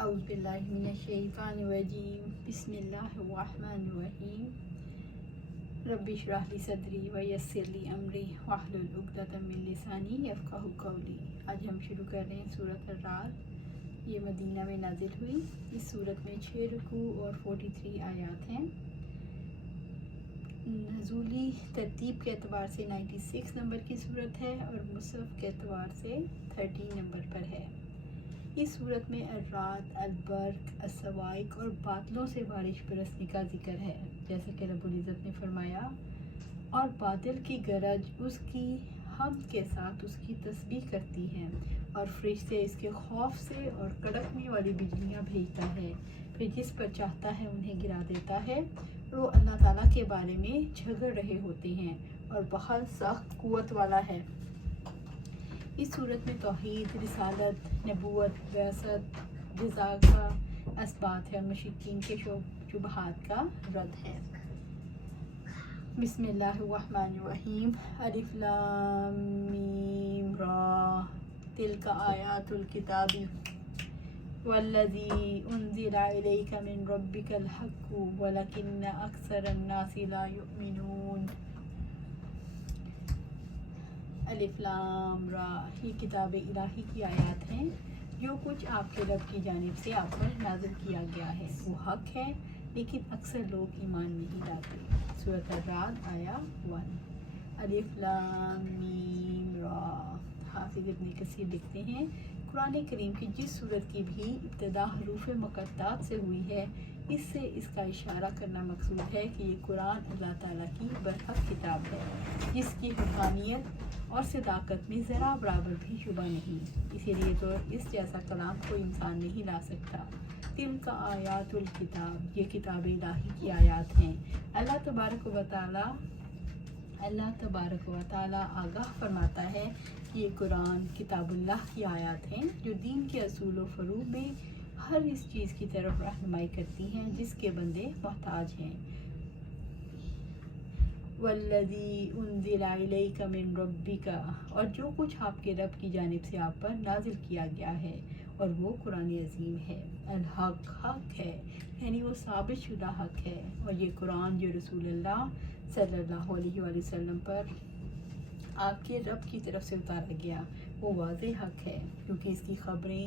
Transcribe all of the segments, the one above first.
أعوذ بالله من الشيطان الرجيم بسم الله الرحمن الرحيم رب اشرح لي صدري ويسر لي أمري واحلل عقدة من لساني يفقهوا قولي۔ آج ہم شروع کر رہے ہیں سورۃ الرعد۔ یہ مدینہ میں نازل ہوئی۔ اس سورت میں 6 رکوع اور 43 آیات ہیں۔ نزولی ترتیب کے اعتبار سے 96 نمبر کی سورت ہے اور مصحف کے اعتبار سے 13 نمبر پر ہے۔ اس صورت میں الرعد، البرق، الصواعق اور بادلوں سے بارش برسنے کا ذکر ہے، جیسا کہ رب العزت نے فرمایا، اور بادل کی گرج اس کی حمد کے ساتھ اس کی تسبیح کرتی ہیں، اور فرشتے اس کے خوف سے اور کڑکنے والی بجلیاں بھیجتا ہے، پھر جس پر چاہتا ہے انہیں گرا دیتا ہے، اور وہ اللہ تعالیٰ کے بارے میں جھگڑ رہے ہوتے ہیں اور بہت سخت قوت والا ہے۔ اس صورت میں توحید، رسالت، نبوت، بعثت، جزا کا اثبات ہے اور مشرکین کے شبہات کا رد ہے۔ بسم اللہ الرحمن الرحیم۔ الف لام میم را تلک آیات الکتاب والذی انزل الیک من ربک الحق ولکن اکثر الناس لا یؤمنون۔ الف لام را، یہ کتاب الہی کی آیات ہیں، جو کچھ آپ کے رب کی جانب سے آپ پر نازل کیا گیا ہے وہ حق ہے، لیکن اکثر لوگ ایمان نہیں لاتے۔ سورۃ الرعد آیا 1۔ الف لام میم را، حافظ ابن کثیر لکھتے ہیں، قرآن کریم کی جس سورت کی بھی ابتدا حروف مقطعات سے ہوئی ہے، اس سے اس کا اشارہ کرنا مقصود ہے کہ یہ قرآن اللہ تعالیٰ کی برحق کتاب ہے، جس کی حقانیت اور صداقت میں ذرا برابر بھی شبہ نہیں، اسی لیے تو اس جیسا کلام کوئی انسان نہیں لا سکتا۔ تلک آیات الکتاب، یہ کتاب الہی کی آیات ہیں۔ اللہ تبارک و تعالیٰ آگاہ فرماتا ہے کہ یہ قرآن کتاب اللہ کی آیات ہیں، جو دین کے اصول و فروع میں ہر اس چیز کی طرف رہنمائی کرتی ہیں جس کے بندے محتاج ہیں۔ والذی انزل الیک من ربک، اور جو کچھ آپ کے رب کی جانب سے آپ پر نازل کیا گیا ہے، اور وہ قرآن عظیم ہے۔ الحق، حق ہے، یعنی وہ ثابت شدہ حق ہے، اور یہ قرآن جو رسول اللہ صلی اللہ علیہ وآلہ وسلم پر آپ کے رب کی طرف سے اتارا گیا، وہ واضح حق ہے، کیونکہ اس کی خبریں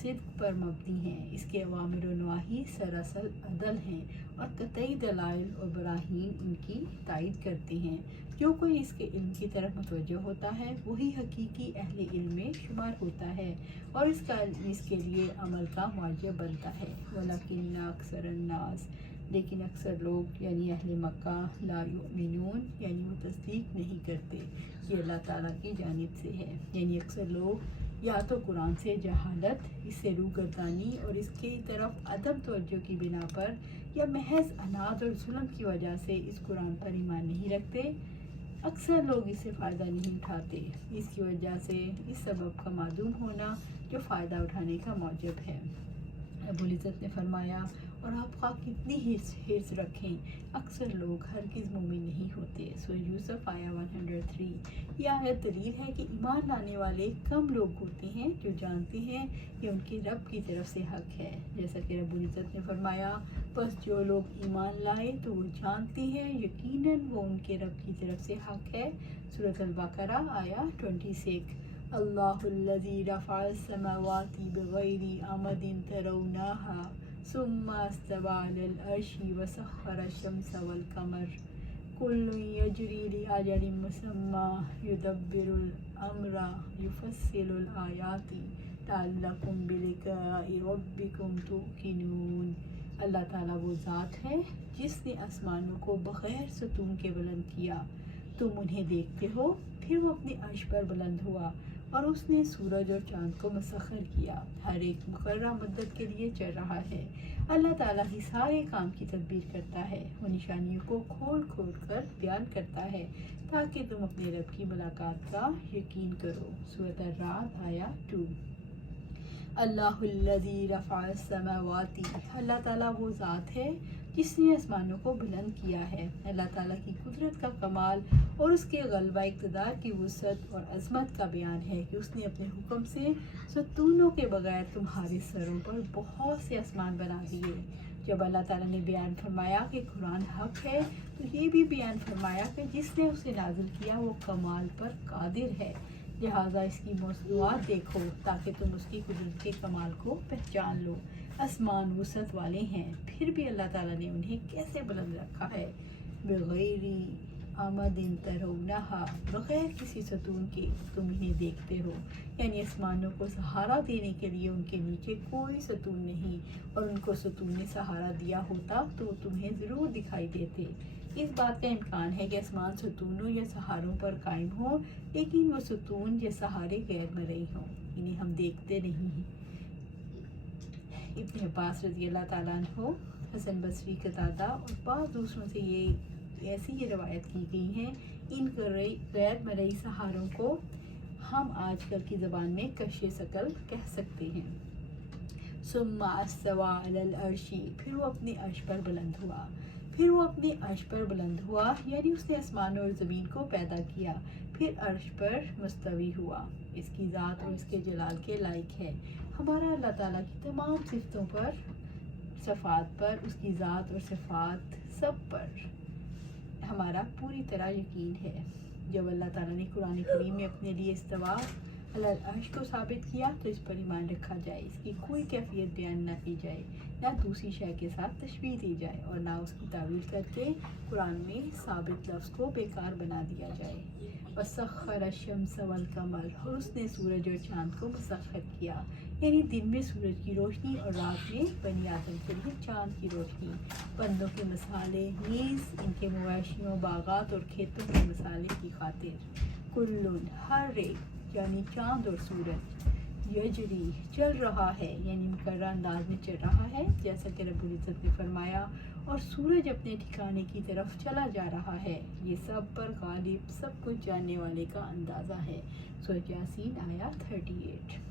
صدق پر مبنی ہیں، اس کے اوامر و نواہی سراسر عدل ہیں، اور قطعی دلائل اور براہین ان کی تائید کرتے ہیں۔ جو کوئی اس کے علم کی طرف متوجہ ہوتا ہے وہی حقیقی اہل علم میں شمار ہوتا ہے، اور اس کا علم اس کے لیے عمل کا موجب بنتا ہے۔ وَلَكِنَّ أَكْثَرَ النَّاسِ، لیکن اکثر لوگ یعنی اہل مکہ لا یؤمنون، یعنی وہ تصدیق نہیں کرتے۔ یہ اللہ تعالیٰ کی جانب سے ہے، یعنی اکثر لوگ یا تو قرآن سے جہالت، اس سے روگردانی اور اس کی طرف عدم توجہ کی بنا پر، یا محض عناد اور ظلم کی وجہ سے اس قرآن پر ایمان نہیں رکھتے۔ اکثر لوگ اس سے فائدہ نہیں اٹھاتے، اس کی وجہ سے اس سبب کا معدوم ہونا جو فائدہ اٹھانے کا موجب ہے۔ رب العزت نے فرمایا، اور آپ خواہ کتنی حرص رکھیں، اکثر لوگ ہرگز مومن نہیں ہوتے۔ سورہ یوسف آیا 103۔ یہ آیت دلیل ہے کہ ایمان لانے والے کم لوگ ہوتے ہیں جو جانتے ہیں کہ ان کے رب کی طرف سے حق ہے، جیسا کہ رب العزت نے فرمایا، بس جو لوگ ایمان لائے تو وہ جانتے ہیں یقیناً وہ ان کے رب کی طرف سے حق ہے۔ سورۃ البقرہ آیا 26۔ اللہ الذی رفع السماوات بغیر عمد ترونها ثم استوى على العرش وسخر الشمس والقمر كل يجري لأجل مسمى يدبر الأمر يفصل الآيات لعلكم بلقاء ربكم توقنون۔ اللہ تعالیٰ وہ ذات ہے جس نے آسمانوں کو بغیر ستون کے بلند کیا، تم انہیں دیکھتے ہو، پھر وہ اپنے عرش پر بلند ہوا، اور اس نے سورج اور چاند کو مسخر کیا، ہر ایک مقررہ مدت کے لیے چل رہا ہے۔ اللہ تعالیٰ ہی سارے کام کی تدبیر کرتا ہے، وہ نشانیوں کو کھول کھول کر بیان کرتا ہے تاکہ تم اپنے رب کی ملاقات کا یقین کرو۔ سورۃ الرعد آیا 2۔ اللہ الذی رفع السماوات، اللہ تعالیٰ وہ ذات ہے جس نے آسمانوں کو بلند کیا ہے۔ اللہ تعالیٰ کی قدرت کا کمال اور اس کے غلبہ اقتدار کی وسعت اور عظمت کا بیان ہے کہ اس نے اپنے حکم سے ستونوں کے بغیر تمہارے سروں پر بہت سے آسمان بنا دیے۔ جب اللہ تعالیٰ نے بیان فرمایا کہ قرآن حق ہے تو یہ بھی بیان فرمایا کہ جس نے اسے نازل کیا وہ کمال پر قادر ہے، لہٰذا اس کی مصنوعات دیکھو تاکہ تم اس کی قدرت کے کمال کو پہچان لو۔ آسمان وسعت والے ہیں، پھر بھی اللہ تعالیٰ نے انہیں کیسے بلند رکھا ہے۔ بغیر آمد ترونہا، بغیر کسی ستون کے تم انہیں دیکھتے ہو، یعنی آسمانوں کو سہارا دینے کے لیے ان کے نیچے کوئی ستون نہیں، اور ان کو ستون نے سہارا دیا ہوتا تو تمہیں ضرور دکھائی دیتے۔ اس بات کا امکان ہے کہ آسمان ستونوں یا سہاروں پر قائم ہو، لیکن وہ ستون یا سہارے غیر مرئی ہوں، انہیں ہم دیکھتے نہیں ہیں۔ ابن عباس رضی اللہ تعالیٰ عنہ، حسن بصری، قتادہ اور بعض دوسروں سے یہ روایت کی گئی ہیں، ان غیر مرئی سہاروں کو ہم آج کل کی زبان میں کش ثقل کہہ سکتے ہیں۔ ثم استوى علی العرش، پھر وہ اپنے عرش پر بلند ہوا، یعنی اس نے آسمان اور زمین کو پیدا کیا، پھر عرش پر مستوی ہوا، اس کی ذات اور اس کے جلال کے لائق ہے۔ ہمارا اللہ تعالیٰ کی تمام صفات پر، اس کی ذات اور صفات سب پر ہمارا پوری طرح یقین ہے۔ جب اللہ تعالیٰ نے قرآن کریم میں اپنے لیے استوا علی العرش کو ثابت کیا تو اس پر ایمان رکھا جائے، اس کی کوئی کیفیت بیان نہ کی جائے، نہ دوسری شے کے ساتھ تشبیہ دی جائے، اور نہ اس کی تعویل کر کے قرآن میں ثابت لفظ کو بیکار بنا دیا جائے۔ وسخر الشمس والقمر، اور اس نے سورج اور چاند کو مسخر کیا، یعنی دن میں سورج کی روشنی اور رات میں بنی آدم کے لیے چاند کی روشنی، بندوں کے مسالے، نیز ان کے مویشیوں، باغات اور کھیتوں کے مسالے کی خاطر۔ کلن، ہر ایک، یعنی چاند اور سورج، یجری، چل رہا ہے، یعنی مقررہ انداز میں چل رہا ہے، جیسا کہ رب العزت نے فرمایا، اور سورج اپنے ٹھکانے کی طرف چلا جا رہا ہے، یہ سب پر غالب، سب کچھ جاننے والے کا اندازہ ہے۔ سورۃ یاسین آیا 38۔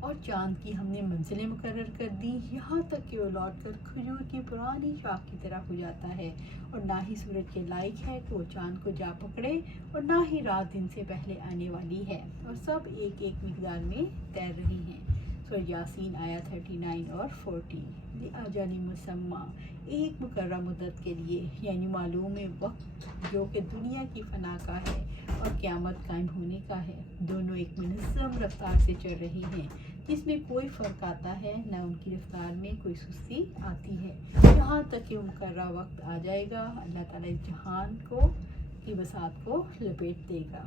اور چاند کی ہم نے منزلیں مقرر کر دی، یہاں تک کہ وہ لوٹ کر کھجور کی پرانی شاخ کی طرح ہو جاتا ہے، اور نہ ہی سورج کے لائق ہے کہ وہ چاند کو جا پکڑے، اور نہ ہی رات دن سے پہلے آنے والی ہے، اور سب ایک ایک مقدار میں تیر رہی ہیں۔ سورۃ یاسین آیا 39 اور 40۔ لِأَجَلٍ مُّسَمًّى، ایک مقررہ مدت کے لیے، یعنی معلوم وقت جو کہ دنیا کی فنا کا ہے اور قیامت قائم ہونے کا ہے، دونوں ایک منظم رفتار سے چل رہی ہیں، جس میں کوئی فرق آتا ہے، نہ ان کی رفتار میں کوئی سستی آتی ہے، یہاں تک کہ مقررہ وقت آ جائے گا، اللہ تعالیٰ اس جہان کی بساط کو لپیٹ دے گا۔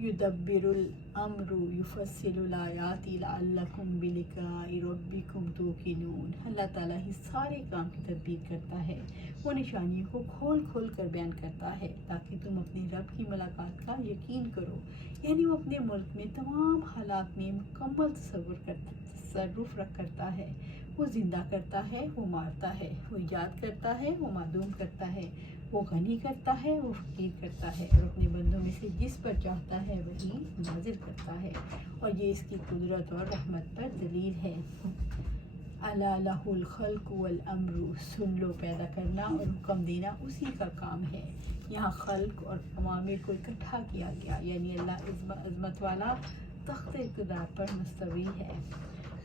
یدبر الامر یفصل الآیات لعلکم بلقاء ربکم توقنون، اللہ تعالیٰ ہی سارے کام کی تدبیر کرتا ہے، وہ نشانیوں کو کھول کھول کر بیان کرتا ہے تاکہ تم اپنے رب کی ملاقات کا یقین کرو، یعنی وہ اپنے ملک میں تمام حالات میں مکمل تصرف کرتا ہے، وہ زندہ کرتا ہے، وہ مارتا ہے، وہ ایجاد کرتا ہے، وہ معدوم کرتا ہے، وہ غنی کرتا ہے، وہ فقیر کرتا ہے، اور اپنے بندوں میں سے جس پر چاہتا ہے وہی نازل کرتا ہے، اور یہ اس کی قدرت اور رحمت پر دلیل ہے۔ الا لہ الخلق والامر، سن لو، پیدا کرنا اور حکم دینا اسی کا کام ہے۔ یہاں خلق اور عوامر کو اکٹھا کیا گیا، یعنی اللہ عظمت والا تخت اقتدار پر مستوی ہے۔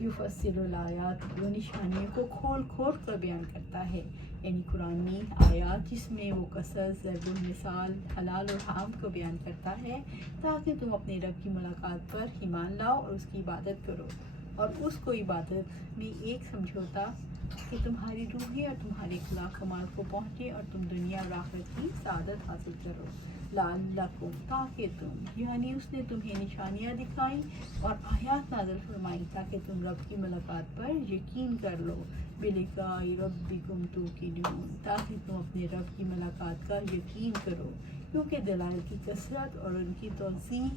یفصل الآیات، وہ نشانیوں کو کھول کھول کر بیان کرتا ہے، یعنی قرآنی آیات جس میں وہ قصص، ضرب المثال، حلال اور حرام کو بیان کرتا ہے تاکہ تم اپنے رب کی ملاقات پر ایمان لاؤ اور اس کی عبادت کرو، اور اس کو عبادت میں ایک سمجھوتا کہ تمہاری روحی اور تمہاری اخلاق کمال کو پہنچے اور تم دنیا اور آخرت کی سعادت حاصل کرو۔ لعلکم، تاکہ تم، یعنی اس نے تمہیں نشانیاں دکھائیں اور آیات نازل فرمائیں تاکہ تم رب کی ملاقات پر یقین کر لو۔ بلقاء ربکم توقنون، تاکہ تم اپنے رب کی ملاقات کا یقین کرو، کیونکہ دلائل کی کثرت اور ان کی توضیح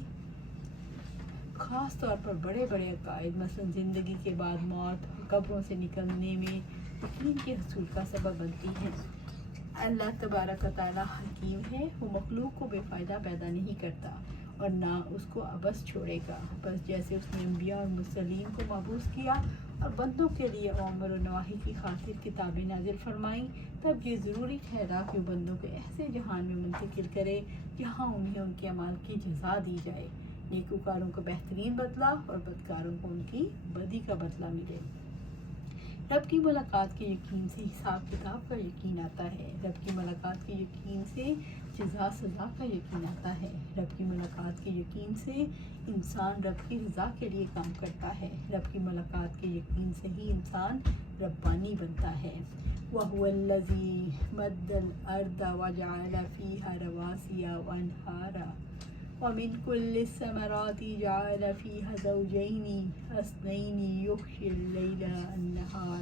خاص طور پر بڑے بڑے عقائد، مثلا زندگی کے بعد موت اور قبروں سے نکلنے میں یقین کے حصول کا سبب بنتی ہیں۔ اللہ تبارک و تعالیٰ حکیم ہے، وہ مخلوق کو بے فائدہ پیدا نہیں کرتا، اور نہ اس کو ابس چھوڑے گا، بس جیسے اس نے انبیاء اور مرسلین کو مبعوث کیا اور بندوں کے لیے اوامر و نواہی کی خاطر کتابیں نازل فرمائیں، تب یہ ضروری ٹھہرا کہ وہ بندوں کو ایسے جہان میں منتقل کرے جہاں انہیں ان کے اعمال کی جزا دی جائے، نیکوکاروں کو بہترین بدلہ اور بدکاروں کو ان کی بدی کا بدلہ ملے۔ رب کی ملاقات کے یقین سے حساب کتاب کا یقین آتا ہے، رب کی ملاقات کے یقین سے جزا سزا کا یقین آتا ہے، رب کی ملاقات کے یقین سے انسان رب کی رضا کے لیے کام کرتا ہے، رب کی ملاقات کے یقین سے ہی انسان ربانی بنتا ہے۔ وَهُوَ الَّذِي مَدَّ الْأَرْضَ وَجَعَلَ فِيهَا رَوَاسِيَ وَأَنْهَارًا وَمِنْ كُلِّ الثَّمَرَاتِ جَعَلَ فِيهَا زَوْجَيْنِ اثْنَيْنِ يُغْشِي اللَّيْلَ النَّهَارَ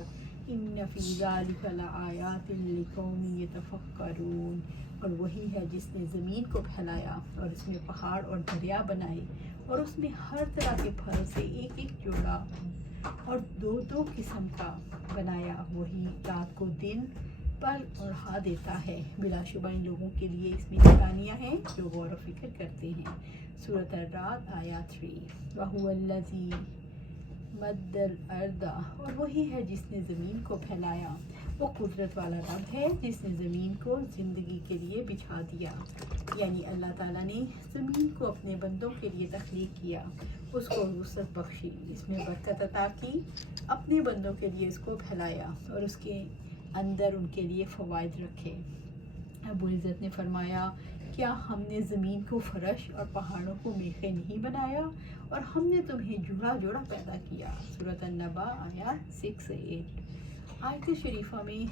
إِنَّ فِي ذَلِكَ لَآيَاتٍ لِقَوْمٍ يَتَفَكَّرُونَ۔ اور وہی ہے جس نے زمین کو پھیلایا اور اس میں پہاڑ اور دریا بنائے اور اس میں ہر طرح کے پھل سے ایک ایک جوڑا اور دو دو قسم کا بنایا، وہی رات کو دن پر اڑا دیتا ہے، بلا شبہ ان لوگوں کے لیے اس میں نشانیاں ہیں جو غور و فکر کرتے ہیں۔ سورۃ الرعد آیات 3۔ وَهُوَ الَّذِي مَدَّ الْأَرْضَ، اور وہی ہے جس نے زمین کو پھیلایا، وہ قدرت والا رب ہے جس نے زمین کو زندگی کے لیے بچھا دیا، یعنی اللہ تعالیٰ نے زمین کو اپنے بندوں کے لیے تخلیق کیا، اس کو وسعت بخشی، اس میں برکت عطا کی، اپنے بندوں کے لیے اس کو پھیلایا اور اس کے اندر ان کے لیے فوائد رکھے۔ ابو عزت نے فرمایا، کیا ہم نے زمین کو فرش اور پہاڑوں کو میخیں نہیں بنایا اور ہم نے تمہیں جوڑا جوڑا پیدا کیا۔ سورۃ النبا آیات 6 سے 8۔ آیت شریفہ میں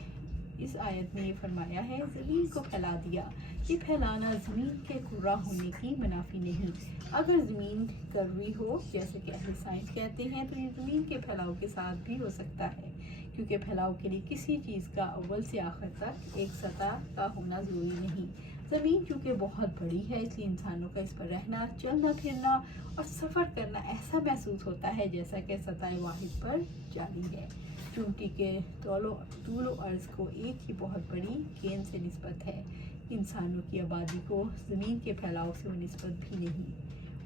اس آیت میں یہ فرمایا ہے زمین کو پھیلا دیا، یہ پھیلانا زمین کے کرہ ہونے کی منافی نہیں۔ اگر زمین کروی ہو جیسے کہ اہل سائنس کہتے ہیں تو یہ زمین کے پھیلاؤ کے ساتھ بھی ہو سکتا ہے، کیونکہ پھیلاؤ کے لیے کسی چیز کا اول سے آخر تک ایک سطح کا ہونا ضروری نہیں۔ زمین چونکہ بہت بڑی ہے اس لیے انسانوں کا اس پر رہنا، چلنا پھرنا اور سفر کرنا ایسا محسوس ہوتا ہے جیسا کہ سطح واحد پر جاری ہے۔ چونٹی کے طول و عرض کو ایک ہی بہت بڑی گیند سے نسبت ہے، انسانوں کی آبادی کو زمین کے پھیلاؤ سے وہ نسبت بھی نہیں۔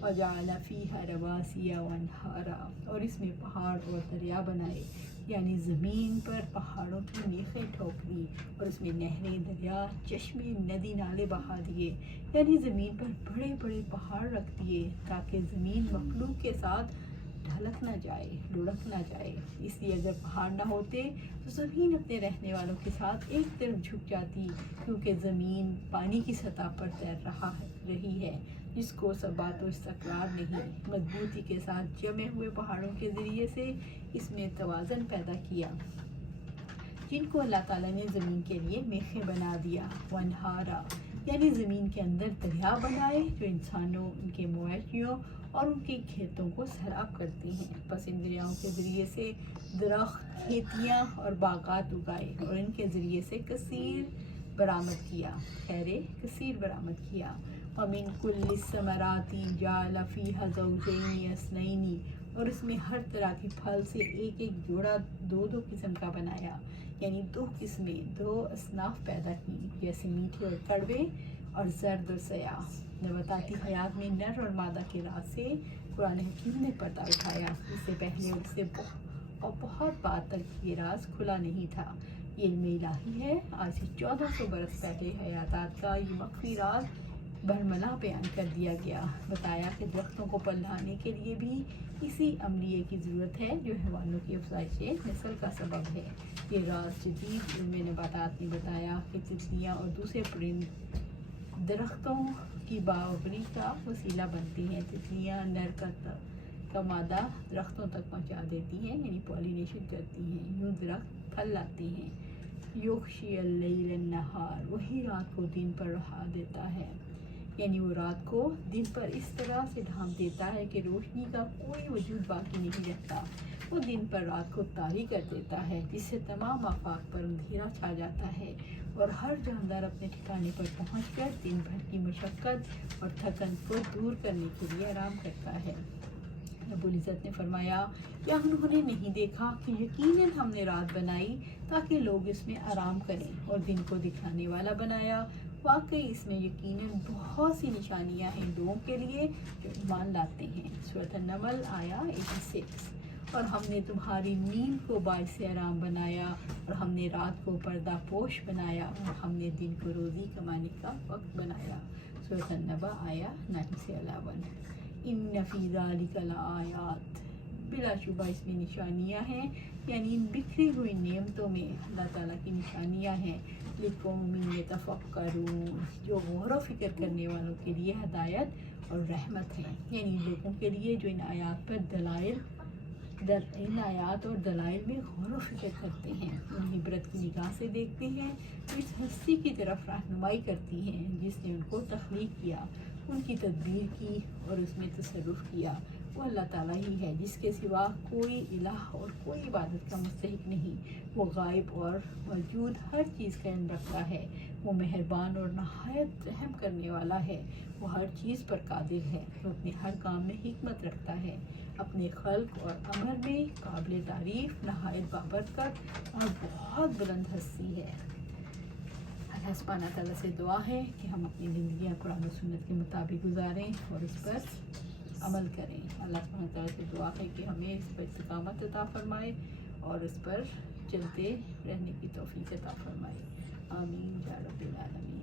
وَجَعَلَ فِيهَا رَوَاسِيَ وَأَنْهَارًا، اور اس میں پہاڑ اور دریا بنائے، یعنی زمین پر پہاڑوں کی میخیں ٹھوک دی اور اس میں نہریں، دریا، چشمے، ندی نالے بہا دیے، یعنی زمین پر بڑے بڑے پہاڑ رکھ دیے تاکہ زمین مخلوق کے ساتھ ڈھلک نہ جائے، لڑک نہ جائے۔ اس لیے اگر پہاڑ نہ ہوتے تو زمین اپنے رہنے والوں کے ساتھ ایک طرف جھک جاتی، کیونکہ زمین پانی کی سطح پر تیر رہی ہے جس کو ثبات و استقرار نہیں، مضبوطی کے ساتھ جمے ہوئے پہاڑوں کے ذریعے سے اس میں توازن پیدا کیا، جن کو اللہ تعالیٰ نے زمین کے لیے میخیں بنا دیا۔ وَانْہَارًا، یعنی زمین کے اندر دریا بنائے جو انسانوں، ان کے مویشیوں اور ان کے کھیتوں کو سیراب کرتی ہیں، پس ان دریاؤں کے ذریعے سے درخت، کھیتیاں اور باغات اگائے اور ان کے ذریعے سے کثیر برآمد کیا۔ وَمِن كُلِّ الثَّمَرَاتِ جَعَلَ فِيهَا زَوْجَيْنِ اثْنَيْنِ، اور اس میں ہر طرح کے پھل سے ایک ایک جوڑا دو دو قسم کا بنایا، یعنی دو قسمیں، دو اصناف پیدا کی، جیسے میٹھے اور کڑوے اور زرد اور سیاہ۔ نباتاتی حیات میں نر اور مادہ کے راز سے قرآن حکیم نے پردہ اٹھایا، اس سے پہلے اور اس سے بہت بعد تک یہ راز کھلا نہیں تھا۔ یہ علم الہی ہے، آج سے 1400 برس پہلے حیاتات کا یہ مخفی راز برملا بیان کر دیا گیا، بتایا کہ درختوں کو پلانے کے لیے بھی اسی عملیے کی ضرورت ہے جو حیوانوں کی افزائش نسل کا سبب ہے۔ یہ راز جدید علم نباتات نے بتایا کہ تتلیاں اور دوسرے پرند درختوں کی باوری کا وسیلہ بنتی ہیں۔ تتلیاں نر کا مادہ درختوں تک پہنچا دیتی ہیں، یعنی پولینیشن کرتی ہیں، یوں درخت پھل لاتے ہیں۔ یغشی اللیل النہار، وہی رات کو دن پر رہا دیتا ہے، یعنی وہ رات کو دن پر اس طرح سے ڈھانپ دیتا ہے کہ روشنی کا کوئی وجود باقی نہیں رہتا، وہ دن پر رات کو طاری کر دیتا ہے جس سے تمام آفاق پر اندھیرا چھا جاتا ہے اور ہر جاندار اپنے ٹھکانے پر پہنچ کر دن بھر کی مشقت اور تھکن کو دور کرنے کے لیے آرام کرتا ہے۔ رب العزت نے فرمایا، کیا انہوں نے نہیں دیکھا کہ یقیناً ہم نے رات بنائی تاکہ لوگ اس میں آرام کریں، اور دن کو دکھانے والا بنایا واقعی اس میں یقیناً بہت سی نشانیاں ہیں لوگوں کے لیے جو ایمان لاتے ہیں۔ سورۃ النمل آیا 86۔ اور ہم نے تمہاری نیند کو باعث آرام بنایا اور ہم نے رات کو پردہ پوش بنایا اور ہم نے دن کو روزی کمانے کا وقت بنایا۔ سورۃ النبا آیا 9 سے 11۔ ان فی ذالک لآیات، بلا شبہ اس میں نشانیاں ہیں، یعنی ان بکھری ہوئی نعمتوں میں اللہ تعالیٰ کی نشانیاں ہیں، لقوم یتفکرون، جو غور و فکر کرنے والوں کے لیے ہدایت اور رحمت ہے، یعنی لوگوں کے لیے جو ان آیات اور دلائل میں غور و فکر کرتے ہیں، ان عبرت کی نگاہ سے دیکھتے ہیں، اس ہستی کی طرف رہنمائی کرتی ہیں جس نے ان کو تخلیق کیا، ان کی تدبیر کی اور اس میں تصرف کیا۔ وہ اللہ تعالیٰ ہی ہے جس کے سوا کوئی الہ اور کوئی عبادت کا مستحق نہیں۔ وہ غائب اور موجود ہر چیز کا علم رکھتا ہے۔ وہ مہربان اور نہایت رحم کرنے والا ہے۔ وہ ہر چیز پر قادر ہے۔ وہ اپنے ہر کام میں حکمت رکھتا ہے۔ اپنے خلق اور امر میں قابل تعریف، نہایت بابرکت اور بہت بلند ہستی ہے۔ اللہ سبحانہ تعالیٰ سے دعا ہے کہ ہم اپنی زندگیاں قرآن و سنت کے مطابق گزاریں اور اس پر عمل کریں۔ اللہ سبحانہ تعالیٰ سے دعا ہے کہ ہمیں اس پر استقامت عطا فرمائے اور اس پر چلتے رہنے کی توفیق عطا فرمائے۔ آمین یا رب العالمین۔